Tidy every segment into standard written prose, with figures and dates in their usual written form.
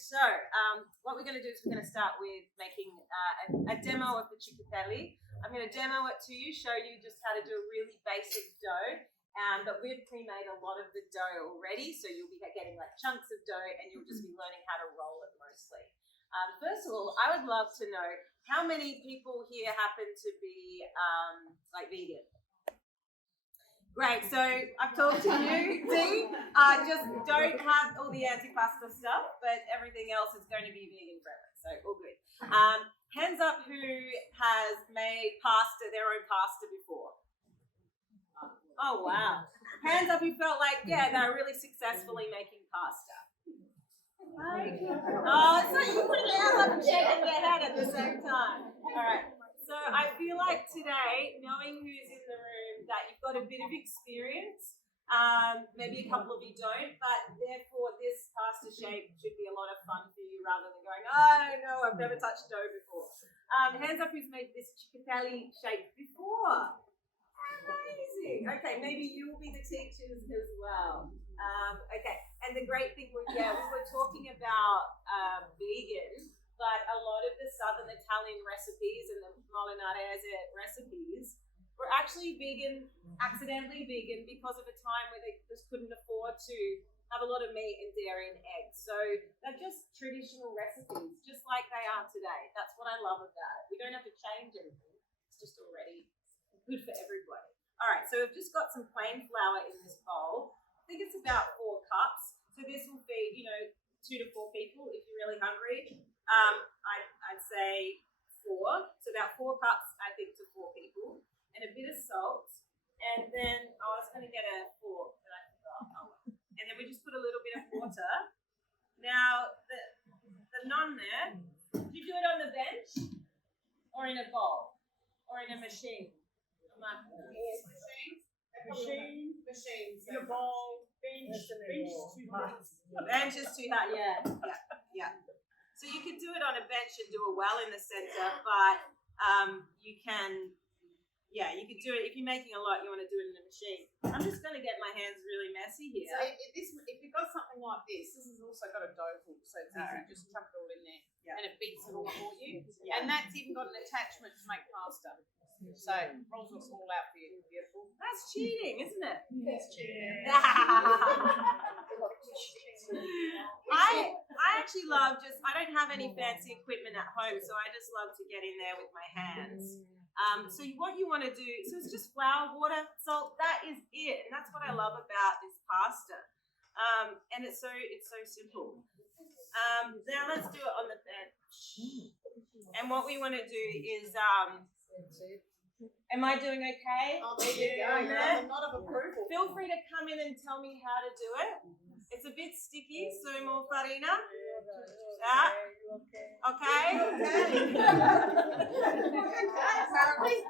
so what we're going to do is we're going to start with making a demo of the ciccatelli. I'm going to demo it to you, show you just how to do a really basic dough. But we've pre-made a lot of the dough already, so you'll be getting like chunks of dough and you'll just be learning how to roll it mostly. First of all, I would love to know how many people here happen to be like vegan? Great, so I've talked to you, Dee. Just don't have all the antipasto stuff, but everything else is going to be vegan friendly, so all good. Hands up who has made their own pasta before. Oh, wow. Hands up who felt like, yeah, they're really successfully making pasta. Oh, it's like you put it out like a shaking your head at the same time. All right. So I feel like today, knowing who's in the room, that you've got a bit of experience. Maybe a couple of you don't, but therefore this pasta shape should be a lot of fun for you rather than going, oh no, I've never touched dough before. Hands up who's made this ciccatelli shape before. Amazing. Okay, maybe you will be the teachers as well. Okay, and the great thing was, we were talking about vegan, but a lot of the Southern Italian recipes and the molinarese recipes were actually vegan, accidentally vegan, because of a time where they just couldn't afford to have a lot of meat and dairy and eggs. So they're just traditional recipes, just like they are today. That's what I love about it. We don't have to change anything. It's just already good for everybody. All right, so we've just got some plain flour in this bowl. I think it's about 4 cups. So this will feed, 2 to 4 people if you're really hungry. I'd say 4. So about 4 cups, I think, to 4 people. And a bit of salt. And then, I was going to get a fork, but I forgot. Oh, well. And then we just put a little bit of water. Now, the nonne there, do you do it on the bench? Or in a bowl? Or in a machine? Machines. In a bowl. Bench is too hard. Bench is too hard, yeah. So you could do it on a bench and do it well in the center, but you can do it. If you're making a lot, you want to do it in a machine. I'm just going to get my hands really messy here. So if you've got something like this has also got a dough hook, so it's easy. Just chuck it all in there, and it beats it all for you. Yeah. And that's even got an attachment to make pasta. So rolls us all out for you. Beautiful. That's cheating, isn't it? It's cheating. I actually love I don't have any fancy equipment at home, so I just love to get in there with my hands. So what you want to do, so it's just flour, water, salt, that is it. And that's what I love about this pasta. And it's so simple. Now let's do it on the bench. And what we want to do is, am I doing okay? Oh, there you go. I'm not of approval. Feel free to come in and tell me how to do it. It's a bit sticky, so more farina. Okay.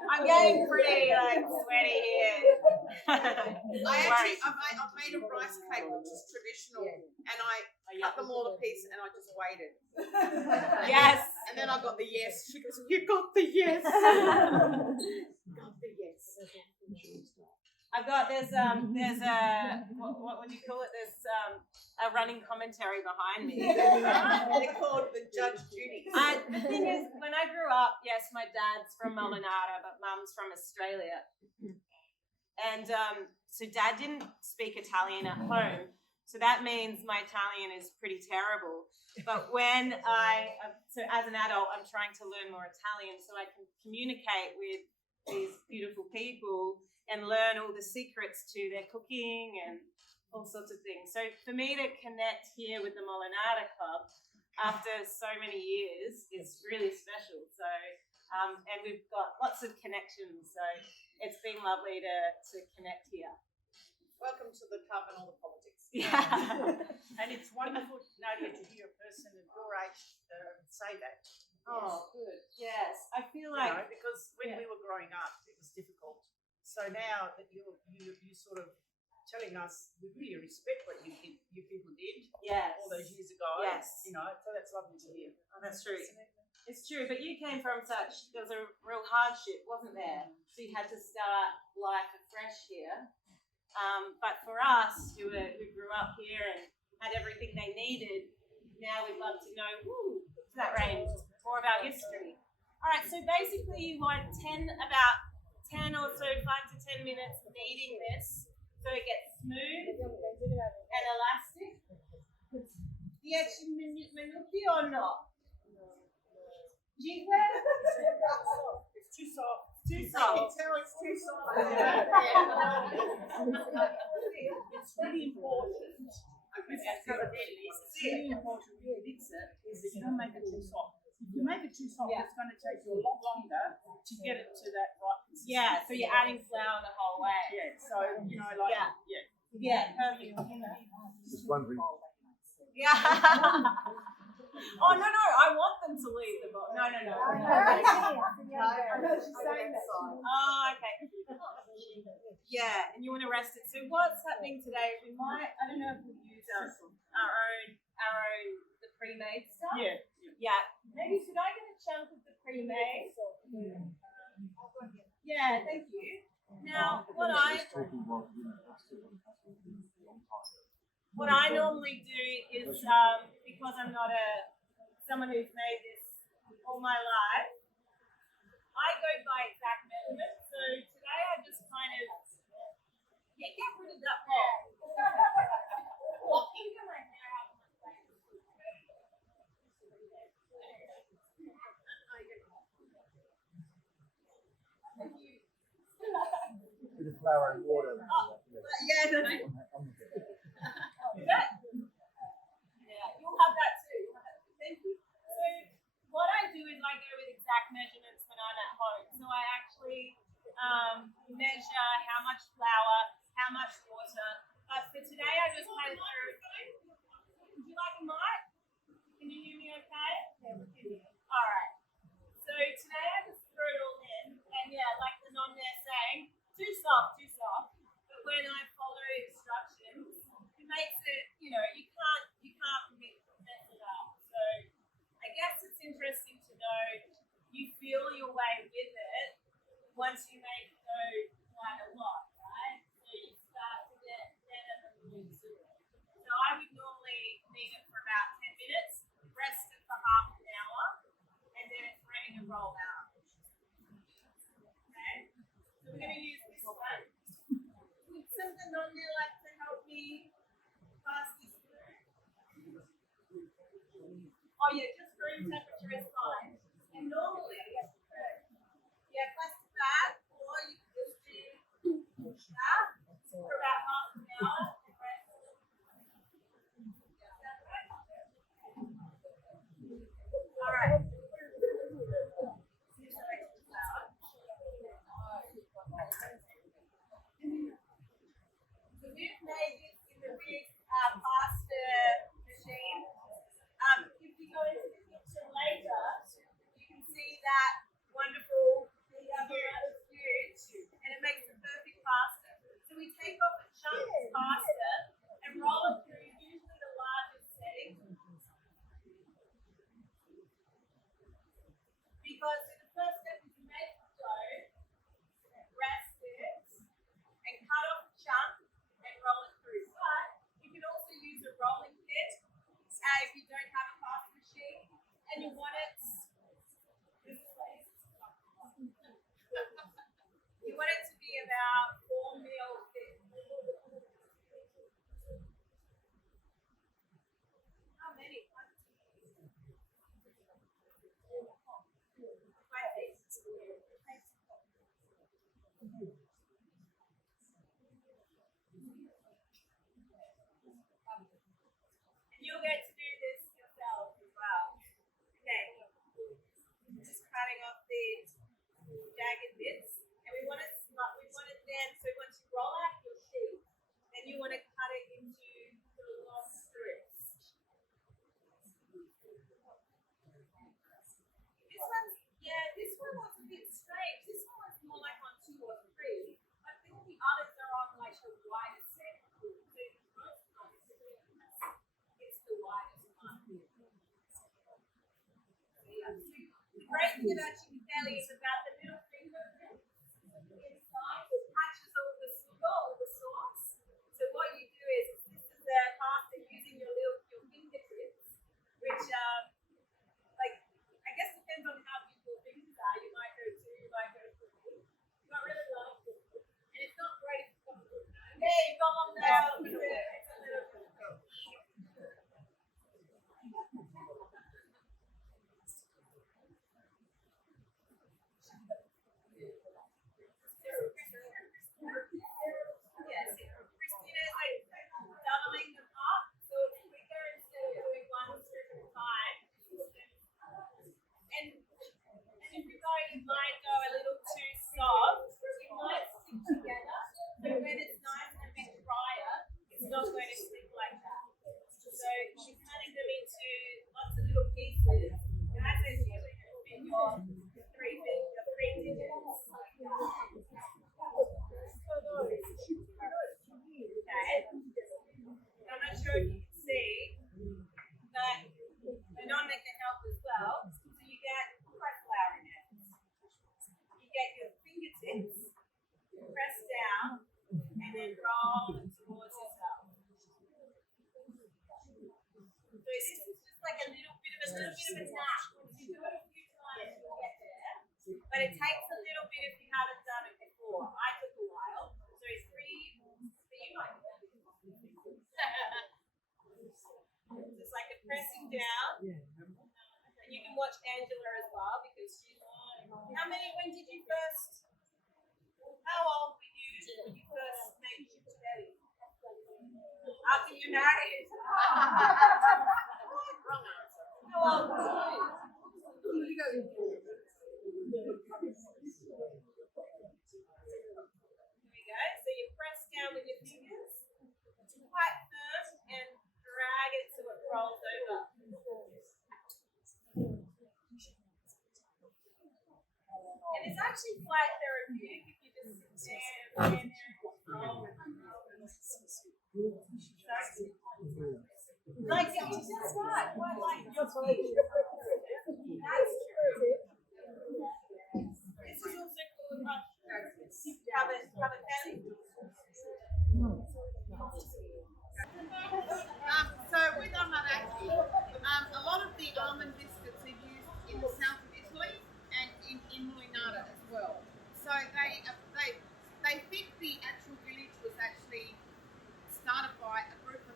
I'm getting pretty sweaty here. I've made a rice cake which is traditional, and I cut them all a piece and I just waited. Yes. And then I got the yes. She goes, "You got the yes." Got the yes. I've got there's a what would you call it? There's a running commentary behind me. They're called the Judge Judy. The thing is, when I grew up, yes, my dad's from Molinara, but mum's from Australia, and so dad didn't speak Italian at home, so that means my Italian is pretty terrible. But when so as an adult, I'm trying to learn more Italian so I can communicate with these beautiful people and learn all the secrets to their cooking and all sorts of things. So for me to connect here with the Molinara Club after so many years is really special. So, and we've got lots of connections. So it's been lovely to connect here. Welcome to the club and all the politics. Yeah. And it's wonderful, Nadia, to hear a person of your age say that. Oh, good. Yes. I feel like... because when we were growing up, it was difficult. So now that you're sort of telling us, we really respect what you people did all those years ago. Yes. So that's lovely to hear. Oh, that's true. It's true, but you came from there was a real hardship, wasn't there? So you had to start life afresh here. But for us, who grew up here and had everything they needed, Now we'd love to know, that range, more about history. All right, so basically you want about 10 or so, 5 to 10 minutes kneading this so it gets smooth and elastic. Yeah, minuti or not? Cinque? It's too soft. Too soft. You can tell it's too soft. It's really important. It's really important when you mix it is that you don't make it too soft. If you make it too soft, it's going to take you a lot longer to get it to that right consistency. Yeah, so you're adding flour the whole way. Yeah, so, you know, like, Yeah, perfect. Just wondering. Yeah. Oh, no, I want them to leave the box. No. I know she's saying that. Oh, okay. Yeah, and you want to rest it. So what's happening today is we might, I don't know if we'll use our own, the pre-made stuff. Yeah. Maybe should I get a chunk of the pre-made? Yeah, thank you. Now, what I normally do is, because I'm not someone who's made this all my life, I go by exact measurements. So today I just kind of get rid of that bowl. Walking to my hair out of my face. Bit of flour and water. Yeah, no. Is that? Yeah, you'll have that too. Thank you. So what I do is I go with exact measurements when I'm at home. So I actually measure how much flour, how much water. But for today I just kind of threw. Would you like a mic? Can you hear me okay? All right. So today I just threw it all in, and yeah, like the nonne there saying, too soft. But when I follow instructions, it makes it, you can't mess it up. So I guess it's interesting to know you feel your way with it once you make the dough quite a lot, right? So you start to get better than you do. So I would normally knead it for about 10 minutes, rest it for half an hour, and then it's ready to roll out. Okay? So we're going to use this one. Would something on there like to help me pass this through? Oh yeah, just room temperature is fine. And normally, plastic bag, or you can just do that for about half an hour and rest it. All right. So we've made this in the big pasta machine. If you go into the kitchen later, you can see that wonderful huge, and it makes the perfect pasta. So we take off a chunk of pasta and roll it through usually the largest setting. Because the first step is to make the dough, rest it, and cut off a chunk and roll it through. But you can also use a rolling pin if you don't have a pasta machine and you want it to be about 4 mil thick. How many? And you'll get to do this yourself as well. Okay. Just cutting off the jagged bits. And we want it then, so once you roll out your sheet, then you want to cut it into little long strips. This one was a bit strange. This one was more like on 2 or 3. I think the others are on like the widest set. So most of it's the widest one. The great thing about ciccatelli is about the middle finger inside. It catches all the sugar, all the sauce. So what you do is, this is the pasta using your fingertips. doubling them up so it's quicker instead of doing one strip at a time. And if you're going, it might go a little too soft. It might stick together, but when it's nice and a bit drier, it's not going to stick like that. So she's cutting them into lots of little pieces. And I said, you fit your three digits. Okay. I'm not sure if you can see, but the nonne can help as well. So you get quite flour in it. You get your fingertips, press down, and then roll it towards yourself. So this is just like a little bit of a tap. You do it a few times, you'll get there. But it takes a little bit if you haven't done it before. I took a while. So it's three, but you might do it. Just like a pressing down. And you can watch Angela as well because she's when did you first, how old were you when you first made ciccatelli? After you married? How old were you? Here we go. So you press down with your fingers, quite firm, and drag it so it rolls over. And it's actually quite therapeutic if you just sit there and roll. Like, that's right, quite like your feet. That's true. This is also called ciccatelli. So with amaretti, a lot of the almond biscuits are used in the south of Italy and in Molinara as well. So they think the actual village was actually started by a group of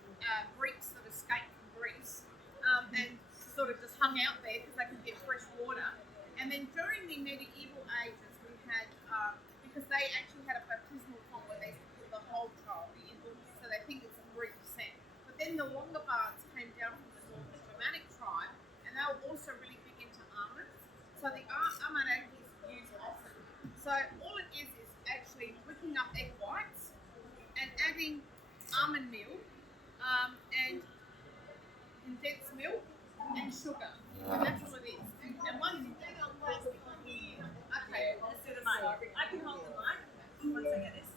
Greeks that escaped from Greece and sort of just hung out there because they could get fresh water. And then during the medieval ages, we had because they actually had a baptismal font where they put the whole child in, so they think it's a 3%. But then the Longobards came down from the northern Germanic tribe, and they were also really big into almonds. So the amaretti is used often. So all it is actually whipping up egg whites and adding almond meal and condensed milk and sugar. And that's all it is. And once you do that, okay, Let's do the mic. I can hold the mic once I get this.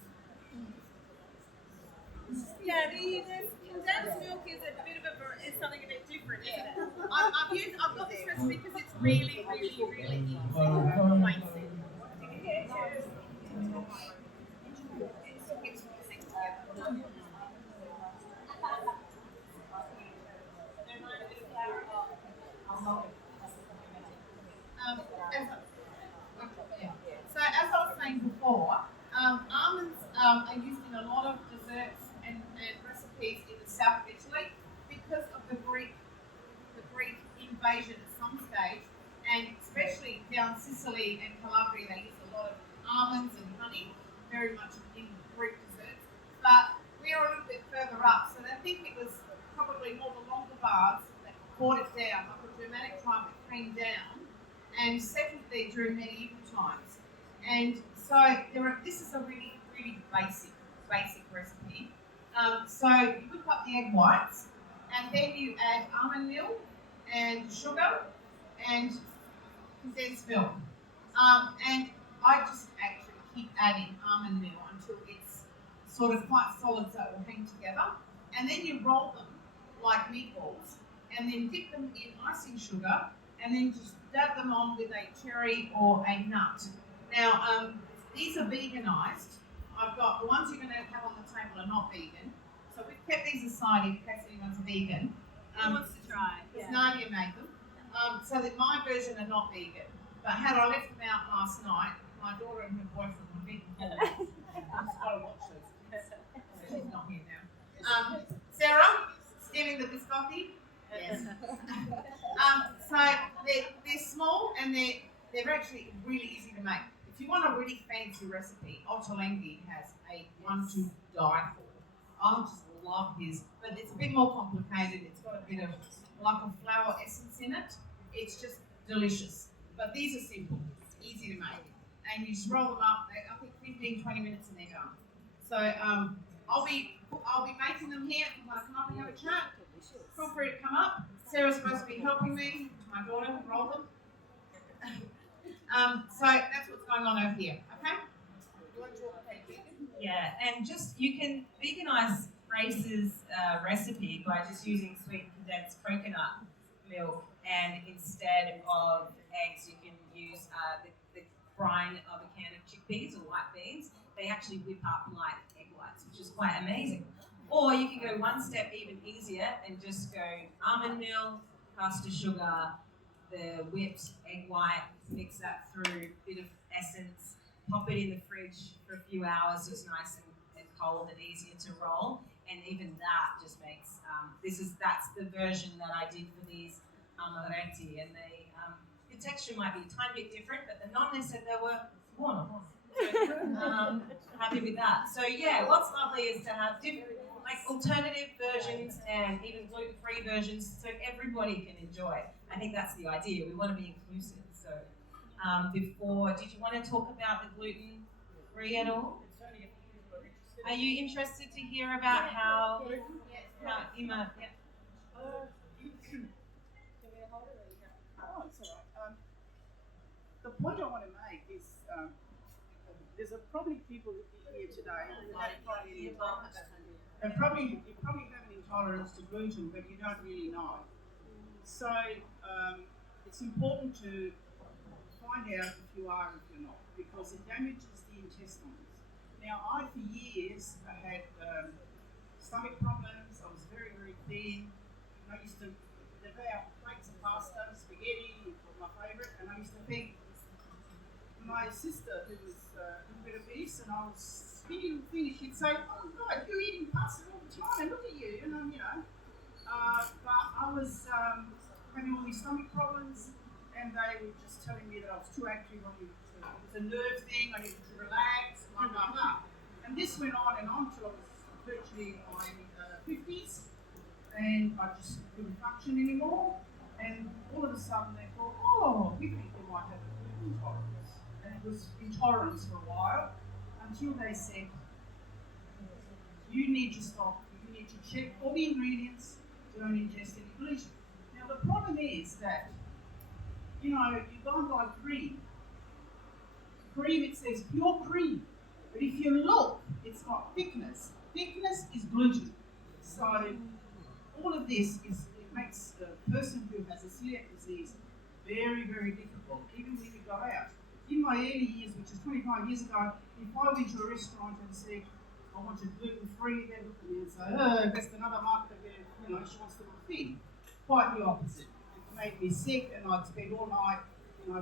Yeah, the condensed milk is a bit of is something a bit different, isn't it? I've got this recipe because it's really, really, really easy to make it. So as I was saying before, almonds are used in a lot of desserts and recipes in the south of Italy because of the Greek invasion at some stage, and especially down Sicily and Calabria, they use a lot of almonds and honey, very much in Greek desserts. But we are a little bit further up, so I think it was probably more the Longobards that brought it down, like the Germanic tribe that came down and settled there during medieval times. And so this is a really, really basic recipe. So you whip up the egg whites, and then you add almond milk and sugar and condensed milk. And I just actually keep adding almond milk until it's sort of quite solid so it will hang together. And then you roll them like meatballs and then dip them in icing sugar and then just dab them on with a cherry or a nut. Now, these are veganised. I've got the ones you're going to have on the table are not vegan. So we've kept these aside in case anyone's vegan. Who wants to try? Because Nadia made them. So that my version are not vegan. But had I left them out last night, my daughter and her boyfriend were vegan. I've just got to watch this. She's not here now. Sarah, stealing the biscotti. Yes. So they're small and they're actually really easy to make. If you want a really fancy recipe, Ottolenghi has a one to die for. I just love his, but it's a bit more complicated. It's got a bit of like a flour essence in it. It's just delicious. But these are simple, easy to make. And you just roll them up, I think 15, 20 minutes and they're done. So I'll be making them here. If you want to come up and have a chat, feel free to come up. Sarah's supposed to be helping me, my daughter, roll them. So that's what's going on over here, okay? You want to talk about vegan? Yeah, and just you can veganise Grace's recipe by just using sweet condensed coconut milk, and instead of eggs, you can use the brine of a can of chickpeas or white beans. They actually whip up like egg whites, which is quite amazing. Or you can go one step even easier and just go almond milk, caster sugar, the whipped egg white, mix that through, bit of essence, pop it in the fridge for a few hours so it's nice and cold and easier to roll. And even that just makes, that's the version that I did for these amaretti, and the texture might be a tiny bit different, but the nonne said they were buono. So, happy with that. So yeah, what's lovely is to have different, like alternative versions and even gluten-free versions so everybody can enjoy. I think that's the idea. We want to be inclusive. So did you want to talk about the gluten-free at all? Are you interested to hear about how Ima? Yeah. Oh, it's all right. The point I want to make is there's probably people here today who you probably have an intolerance to gluten, but you don't really know. So it's important to find out if you are or if you're not, because it damages the intestines. Now, for years, I had stomach problems. I was very, very thin. I used to devour plates of pasta, spaghetti was my favourite, and I used to think my sister, who was a little bit obese, and I was skinny and thin, she'd say, "Oh God, you're eating pasta all the time, and look at you," and but I was having all these stomach problems, and they were just telling me that I was too active. It was a nerve thing. I needed to relax, blah blah blah. And this went on and on till I was virtually in my 50s, and I just couldn't function anymore. And all of a sudden they thought, "Oh, we think you might have a gluten intolerance." And it was intolerance for a while until they said, "You need to stop. You need to check all the ingredients. Don't ingest any gluten." Now the problem is that you go and buy cream. Cream, it says pure cream. But if you look, it's got thickness. Thickness is gluten. So all of this makes a person who has a celiac disease very, very difficult, even when you go out. In my early years, which is 25 years ago, if I went to a restaurant and said, "I wanted gluten-free," they'd look at me and say, "Oh, that's another market where, she wants to look thin." Quite the opposite. It made me sick, and I'd spend all night,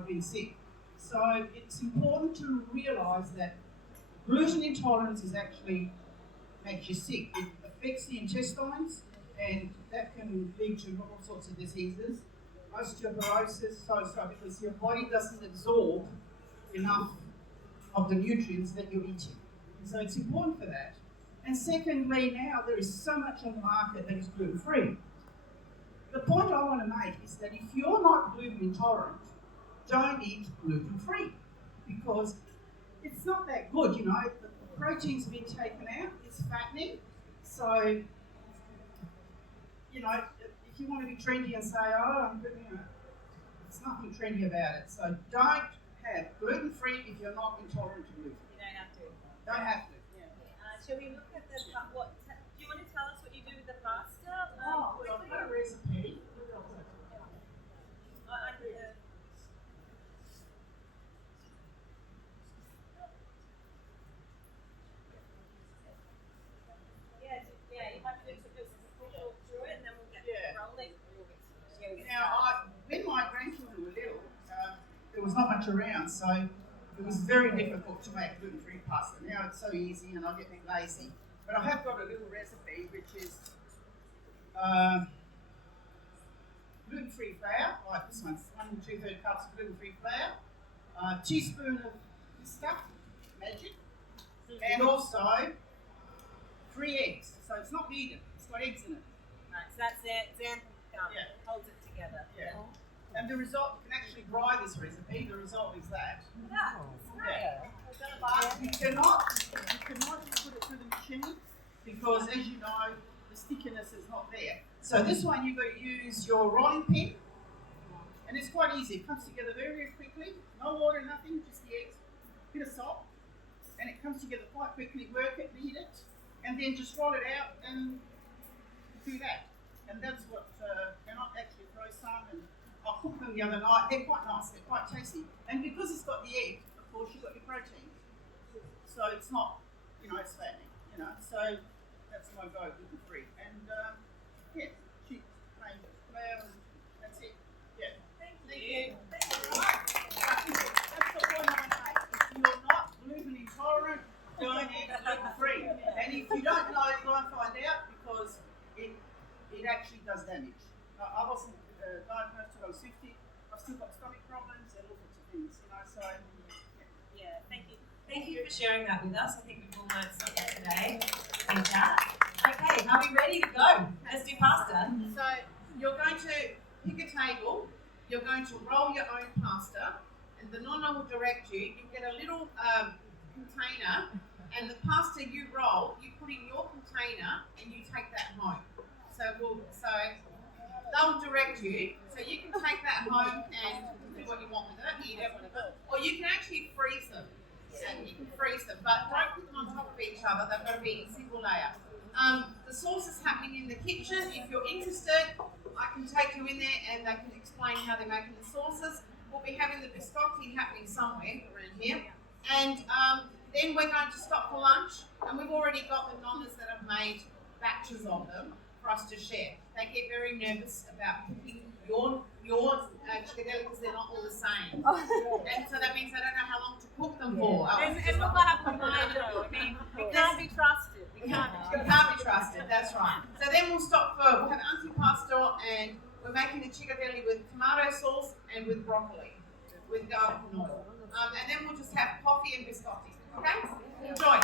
being sick. So it's important to realise that gluten intolerance actually makes you sick. It affects the intestines, and that can lead to all sorts of diseases, osteoporosis, because your body doesn't absorb enough of the nutrients that you're eating. So it's important for that. And secondly, now there is so much on the market that is gluten-free. The point I want to make is that if you're not gluten intolerant, don't eat gluten-free, because it's not that good, The protein's been taken out, it's fattening. So, if you want to be trendy and say, "Oh, I'm good," it's nothing trendy about it. So don't have gluten-free if you're not intolerant to gluten. You don't have to. Don't have to. Shall we look at do you want to tell us what you do with the pasta? I've got a recipe. You have to just talk through it and then we'll get rolling. Now, when my grandchildren were little, there was not much around, so it was very difficult to make gluten-free pasta. Now it's so easy, and I get a bit lazy. But I have got a little recipe which is gluten-free flour, like this one's 1 2/3 cups of gluten-free flour, a teaspoon of this stuff, magic, and also 3 eggs. So it's not vegan, it's got eggs in it. Right, so that's it. Zan Yeah. holds it together. Yeah. And the result, you can actually dry this recipe, the result is that. Yeah. Yeah. But you cannot put it through the machine because, as you know, the stickiness is not there. So this one you've got to use your rolling pin, and it's quite easy. It comes together very, very quickly. No water, nothing, just the eggs, bit of salt, and it comes together quite quickly. Work it, knead it, and then just roll it out and do that. And that's what, and I'll actually throw some, and I cooked them the other night. They're quite nice, they're quite tasty. And because it's got the egg, of course, you've got your protein. So it's not, it's fattening, So that's my go, gluten free. And yeah, cheap, plain flour, and that's it. Yeah. Thank you. That's the point I make. If you're not gluten intolerant, don't eat gluten free. And if you don't know, go and find out because it actually does damage. I wasn't diagnosed until I was 50. I've still got stomach problems and all sorts of things, so. Yeah, thank you. Thank you for sharing that with us. I think we've all learned something today in chat. Okay, are we ready to go? Let's do pasta. So you're going to pick a table, you're going to roll your own pasta, and the nonna will direct you. You get a little container, and the pasta you roll, you put in your container, and you take that home. So they'll direct you, so you can take that home and do what you want with it, eat it, or you can actually freeze them. And you can freeze them, but don't put them on top of each other. They've got to be a single layer. The sauce is happening in the kitchen. If you're interested, I can take you in there and they can explain how they're making the sauces. We'll be having the biscotti happening somewhere around here. And then we're going to stop for lunch. And we've already got the nonnas that have made batches of them for us to share. They get very nervous about cooking your ciccatelli because they're not all the same. And so that means they don't know how long to cook them for. And we'll have to mind though. I mean, we can't be trusted. We can't be trusted, that's right. So then we'll have antipasto, and we're making the ciccatelli with tomato sauce and with broccoli, with garlic and oil. And then we'll just have coffee and biscotti. Okay? Enjoy.